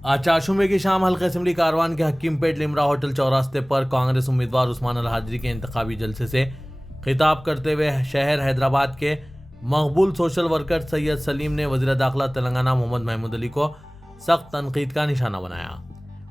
आज चाशुमे की शाम हल्का असम्बली कारवान के हकीमपेट लिमरा होटल चौरास्ते पर कांग्रेस उम्मीदवार उस्मान अल हाजरी के इंतखाबी जलसे से खिताब करते हुए शहर हैदराबाद के मकबूल सोशल वर्कर सैयद सलीम ने वज़ीर दाखिला तेलंगाना मोहम्मद महमूद अली को सख्त तनकीद का निशाना बनाया।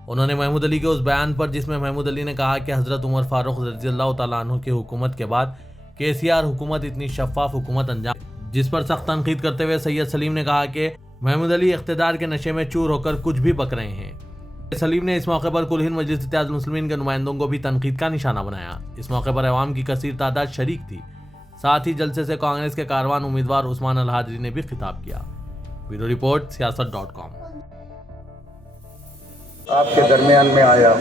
उन्होंने महमूद अली के उस बयान पर जिसमें महमूद अली ने कहा कि हज़रत उमर फारूक रज़ियल्लाहु तआला अन्हु की हुकूमत के बाद केसीआर हुकूमत इतनी शफाफ हुकूमत अंजाम, जिस पर सख्त तनकीद करते हुए सैयद सलीम ने कहा कि महमूद अली इख्तिदार के नशे में चूर होकर कुछ भी बक रहे हैं। सलीम ने इस मौके पर कुल हिंद मजलिस इत्तेहादुल मुस्लिमीन के नुमाइंदों को भी तनकीद का निशाना बनाया। इस मौके पर अवाम की कसीर तादाद शरीक थी। साथ ही जलसे से कांग्रेस के कारवान उम्मीदवार उस्मान अल हाजरी ने भी खिताब किया। ब्यूरो रिपोर्ट सियासत.com। आपके दरमियान में आया,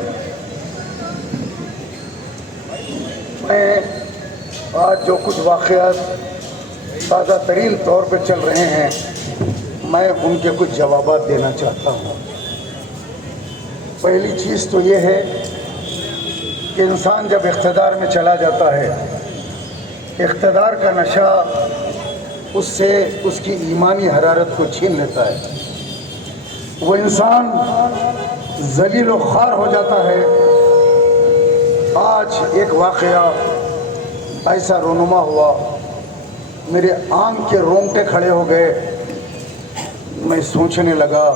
मैं आज जो कुछ वाक़यात ताज़ा तरीन तौर पर चल रहे हैं, मैं उनके कुछ जवाबात देना चाहता हूँ। पहली चीज़ तो ये है कि इंसान जब इख्तिदार में चला जाता है, इख्तिदार का नशा उससे उसकी ईमानी हरारत को छीन लेता है। वो इंसान ज़लील व ख़ार हो जाता है। आज एक वाक़या ऐसा रोनुमा हुआ, मेरे आँख के रोंगटे खड़े हो गए। मैं सोचने लगा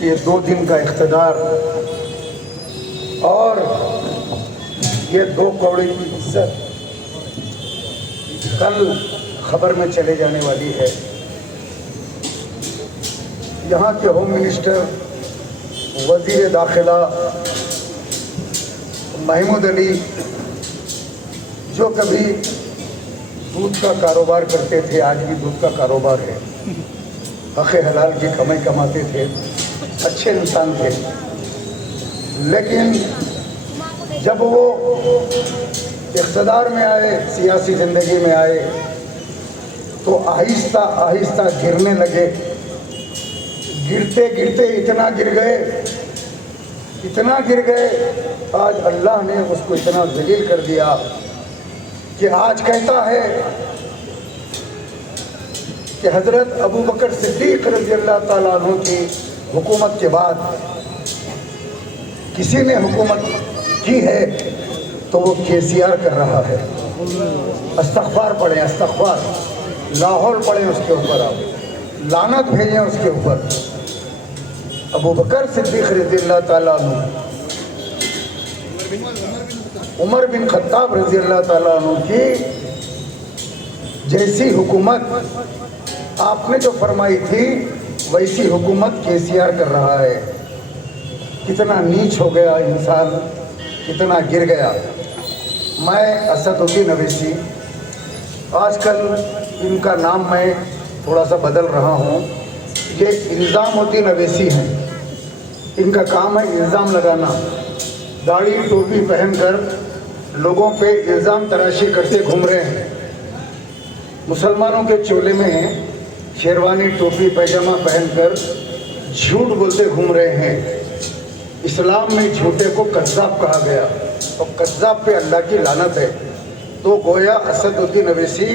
ये 2 दिन का इख्तिदार और ये 2 कौड़े की इज्जत कल खबर में चले जाने वाली है। यहाँ के होम मिनिस्टर वज़ीर दाखिला महमूद अली, जो कभी दूध का कारोबार करते थे, आज भी दूध का कारोबार है, हक़ हलाल की कमाई कमाते थे, अच्छे इंसान थे। लेकिन जब वो इक़्तिदार में आए, सियासी ज़िंदगी में आए, तो आहिस्ता आहिस्ता गिरने लगे। गिरते गिरते इतना गिर गए, आज अल्लाह ने उसको इतना ज़लील कर दिया कि आज कहता है कि हज़रत अबू बकर सिद्दीक़ रज़ियल्लाहु तआला अन्हु की हुकूमत के बाद किसी ने हुकूमत की है तो वो केसीआर कर रहा है। इस्तग़फ़ार पढ़ें, इस्तग़फ़ार, लाहौर पढ़ें उसके ऊपर, आप लानत भेजें उसके ऊपर। अबू बकर सिद्दीक़ रज़ियल्लाहु तआला अन्हु, उमर बिन खत्ताब रज़ियल्लाहु तआला अन्हु की जैसी हुकूमत आपने जो फरमाई थी, वैसी हुकूमत केसीआर कर रहा है। कितना नीच हो गया इंसान, कितना गिर गया। मैं असदुद्दीन अवैसी, आजकल इनका नाम मैं थोड़ा सा बदल रहा हूँ। ये इल्ज़ामुद्दीन अवैसी हैं। इनका काम है इल्ज़ाम लगाना, दाढ़ी टोपी पहनकर लोगों पे इल्ज़ाम तराशी करते घूम रहे हैं। मुसलमानों के चोले में शेरवानी टोपी पैजामा पहनकर झूठ बोलते घूम रहे हैं। इस्लाम में झूठे को कज़्ज़ाब कहा गया और कज़्ज़ाब पे अल्लाह की लानत है। तो गोया असदुद्दीन अवैसी,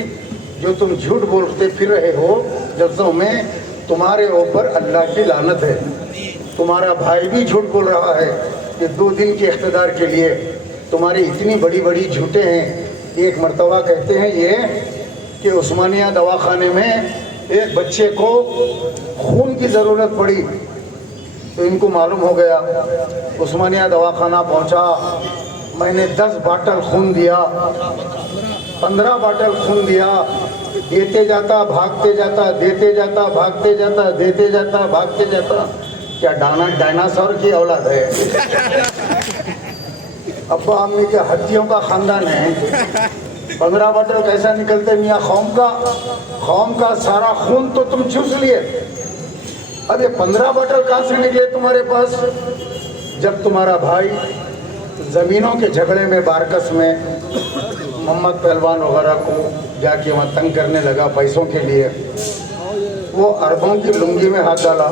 जो तुम झूठ बोलते फिर रहे हो जलसों में, तुम्हारे ऊपर अल्लाह की लानत है। तुम्हारा भाई भी झूठ बोल रहा है कि 2 दिन के इख्तिदार के लिए तुम्हारी इतनी बड़ी बड़ी झूठे हैं। एक मर्तबा कहते हैं ये कि उस्मानिया दवाखाने में एक बच्चे को खून की ज़रूरत पड़ी, तो इनको मालूम हो गया। उस्मानिया दवाखाना पहुंचा, मैंने 10 बाटल खून दिया, 15 बाटल खून दिया, देते जाता भागते जाता, देते जाता भागते जाता, देते जाता भागते जाता। क्या डायनासोर की औलाद है? अब्बा अम्मी के हत्तियों का ख़ानदान है। 15 बाटल कैसा निकलते मियाँ? कौम का सारा खून तो तुम चूस लिए। अब ये 15 बाटल कहाँ से निकले तुम्हारे पास? जब तुम्हारा भाई ज़मीनों के झगड़े में बारकस में मोहम्मद पहलवान वगैरह को जाके वहाँ तंग करने लगा पैसों के लिए, वो अरबों की लुंगी में हाथ डाला।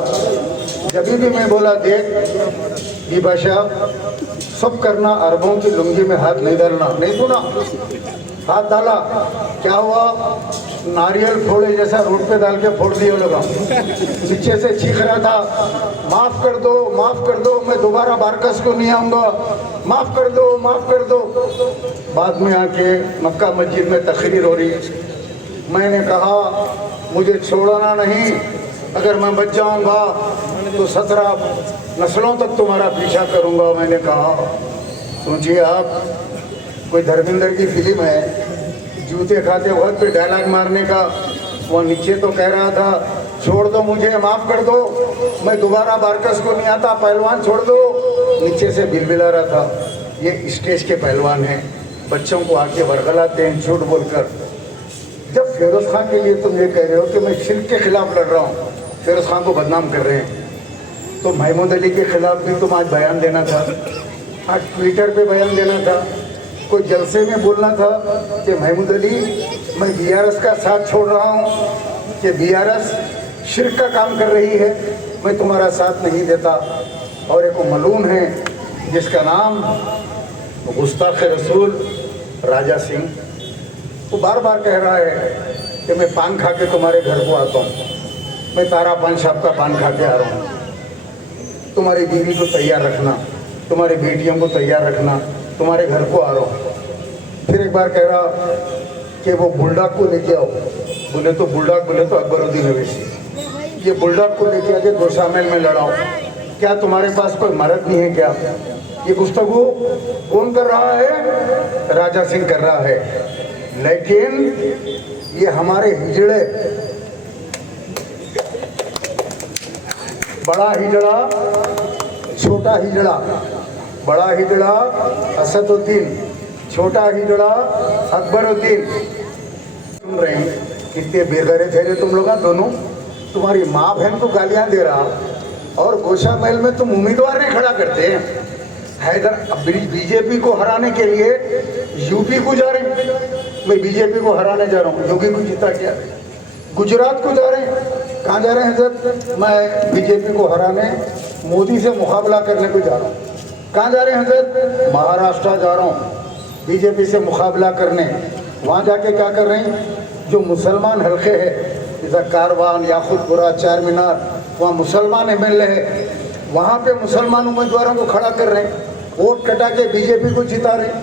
जब भी मैं बोला देख ये बादशाह सब करना, अरबों की लुंगी में हाथ नहीं डालना, नहीं सुना, हाथ डाला। क्या हुआ? नारियल फोड़े जैसा रोड पे डाल के फोड़ दिए लोग। नीचे से चीख रहा था, माफ कर दो, मैं दोबारा बारकस को नहीं आऊँगा, माफ कर दो, माफ कर दो। बाद में आके मक्का मस्जिद में तकरीर हो रही, मैंने कहा मुझे छोड़ना नहीं, अगर मैं बच जाऊँगा तो 17 नस्लों तक तुम्हारा पीछा करूँगा। मैंने कहा सोचिए आप, कोई धर्मेंद्र की फिल्म है, जूते खाते वक्त पे डायलॉग मारने का, वो नीचे तो कह रहा था छोड़ दो मुझे, माफ़ कर दो, मैं दोबारा बारकस को नहीं आता, पहलवान छोड़ दो, नीचे से बिलबिला रहा था। ये स्टेज के पहलवान हैं, बच्चों को आके बरगलाते हैं झूठ बोलकर। जब फिरोज खान के लिए तुम ये कह रहे हो कि मैं शिर्क के खिलाफ लड़ रहा हूँ, फिरोज खान को बदनाम कर रहे हैं, तो महमूद अली के खिलाफ भी तुम आज बयान देना था, आज ट्विटर पे बयान देना था, कोई जलसे में बोलना था कि महमूद अली मैं बीआरएस का साथ छोड़ रहा हूँ कि बीआरएस शिर्क का काम कर रही है, मैं तुम्हारा साथ नहीं देता। और एक मलून है जिसका नाम गुस्ताख रसूल राजा सिंह, वो बार बार कह रहा है कि मैं पान खा के तुम्हारे घर को आता हूँ, मैं तारा पान साहब का पान खा के आ रहा हूँ, तुम्हारी बीवी को तैयार रखना, तुम्हारी बेटियों को तैयार रखना, तुम्हारे घर को आ रहा हूँ। फिर एक बार कह रहा कि वो बुलडॉग को लेके आओ, बोले तो बुलडॉग, बोले तो अकबरुद्दीन अवैसी, ये बुलडॉग को लेके आके गोशामेल में लड़ाओ, क्या तुम्हारे पास कोई मर्द नहीं है क्या? ये गुफ्तगू कौन कर रहा है? राजा सिंह कर रहा है। लेकिन ये हमारे हिजड़े, बड़ा हिजड़ा, छोटा हिजड़ा, बड़ा हिजड़ा असदुद्दीन, छोटा हिजड़ा अकबरुद्दीन। सुन रहे हैं कितने बेगैरत थे तुम लोग दोनों, तुम्हारी माँ बहन को गालियाँ दे रहा और गोशा महल में तुम उम्मीदवार नहीं खड़ा करते हैं। बीजेपी को हराने के लिए यूपी को जा रहे हैं, मैं बीजेपी को हराने जा रहा हूँ, योगी को जीता क्या? गुजरात को जा रहे हैं, कहाँ जा रहे हैं हजरत? मैं बीजेपी को हराने मोदी से मुकाबला करने को जा रहा हूँ। कहाँ जा रहे हैं हजरत? महाराष्ट्र जा रहा हूँ बीजेपी से मुकाबला करने। वहाँ जाके क्या कर रहे हैं? जो मुसलमान हल्के हैं जैसा कारवान, याकुतपुरा, चार मीनार, वहाँ मुसलमान एमएलए है, वहाँ पे मुसलमान उम्मीदवारों को खड़ा कर रहे हैं, वोट कटा के बीजेपी को जिता रहे हैं,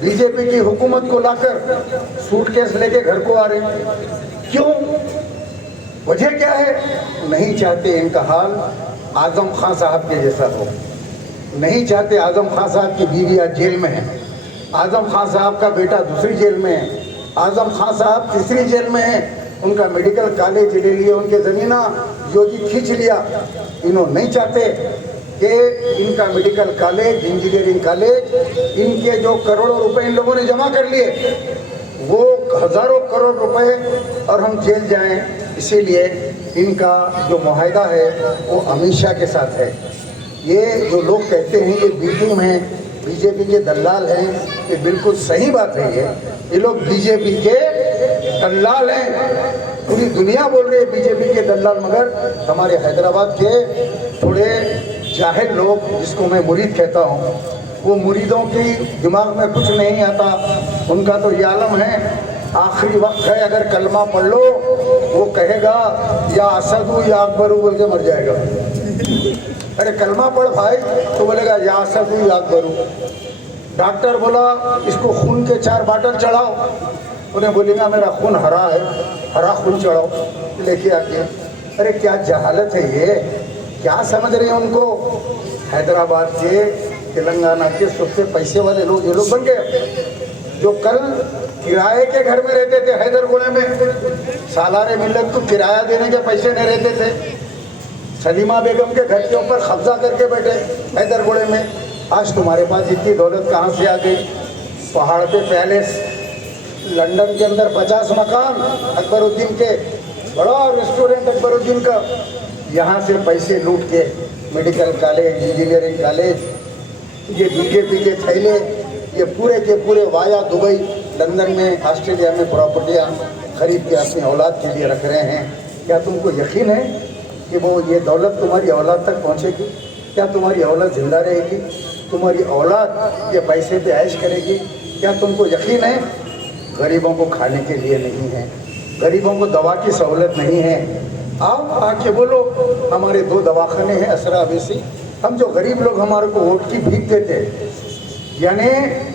बीजेपी की हुकूमत को लाकर सूटकेस लेके घर को आ रहे हैं। क्यों? वजह क्या है? नहीं चाहते इनका हाल आजम खान साहब के जैसा हो, नहीं चाहते आजम खान साहब की बीवी आज जेल में है, आजम खान साहब का बेटा दूसरी जेल में है, आजम खान साहब तीसरी जेल में है, उनका मेडिकल कॉलेज ले लिए, उनके ज़मीना योगी खींच लिया। इन्होंने नहीं चाहते कि इनका मेडिकल कॉलेज, इंजीनियरिंग कॉलेज, इनके जो करोड़ों रुपए इन लोगों ने जमा कर लिए, वो हज़ारों करोड़ रुपए और हम जेल जाएं। इसीलिए इनका जो मुआहदा है वो अमित शाह के साथ है। ये जो लोग कहते हैं ये बीटीएम हैं, बीजेपी के दलाल हैं, ये बिल्कुल सही बात है। ये लोग बीजेपी के दलाल हैं, पूरी दुनिया बोल रही है बीजेपी के दलाल, मगर हमारे हैदराबाद के थोड़े जाहिल लोग, जिसको मैं मुरीद कहता हूँ, वो मुरीदों की दिमाग में कुछ नहीं आता। उनका तो ये आलम है, आखिरी वक्त है, अगर कलमा पढ़ लो वो कहेगा या असदू या अकबरू बोल के मर जाएगा। अरे कलमा पढ़ भाई तो बोलेगा या असदू या अकबरू। डॉक्टर बोला इसको खून के 4 बाटल चढ़ाओ, उन्हें बोलेगा मेरा खून हरा है, हरा खून चढ़ाओ लेके आके। अरे क्या जहालत है ये, क्या समझ रहे हैं उनको? हैदराबाद के, तेलंगाना के सबसे पैसे वाले लोग ये लोग बन गए, जो कल किराए के घर में रहते थे हैदरगोले में, सालारे मिल्लत को किराया देने के पैसे नहीं रहते थे, सलीमा बेगम के घर के ऊपर कब्जा करके बैठे हैदरगोले में। आज तुम्हारे पास इतनी दौलत कहाँ से आ गई? पहाड़ पे पैलेस, लंदन के अंदर 50 मकान अकबरुद्दीन के, बड़ा रेस्टोरेंट अकबरुद्दीन का, यहाँ से पैसे लूट के मेडिकल कॉलेज, इंजीनियरिंग कॉलेज, ये बीजेपी के थैले, ये पूरे के पूरे वाया दुबई, लंदन में, ऑस्ट्रेलिया में प्रॉपर्टियाँ खरीद के अपनी औलाद के लिए रख रहे हैं। क्या तुमको यकीन है कि वो ये दौलत तुम्हारी औलाद तक पहुँचेगी? क्या तुम्हारी औलाद जिंदा रहेगी? तुम्हारी औलाद ये पैसे पे ऐश करेगी? क्या तुमको यकीन है? गरीबों को खाने के लिए नहीं है, गरीबों को दवा की सहूलत नहीं है, आप आके बोलो हमारे 2 दवाखाने हैं असरा अवेसी, हम जो गरीब लोग हमारे को वोट की भीख देते, यानी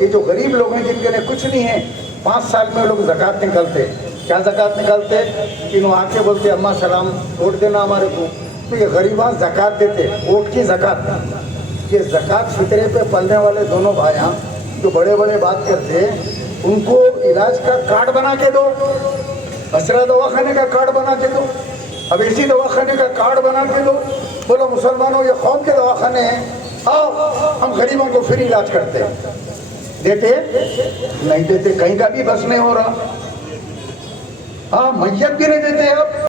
ये जो गरीब लोग हैं जिनके लिए कुछ नहीं है, 5 साल में लोग ज़कात निकालते, क्या ज़कात निकालते कि वो आके बोलते अम्मा सलाम वोट देना हमारे को, तो ये गरीबा ज़कात देते, वोट की ज़कात। ये ज़कात फितरे पे पलने वाले दोनों भाइयाँ जो बड़े बड़े बात करते, उनको इलाज का कार्ड बना के दो, असरा दवाखाने का कार्ड बना के दो, अब इसी दवाखाने का कार्ड बना के दो, बोलो मुसलमानों ये कौम के दवाखाने हैं, आओ हम गरीबों को फ्री इलाज करते हैं। देते नहीं देते, कहीं का भी बस नहीं हो रहा। हाँ मैयत भी नहीं देते आप।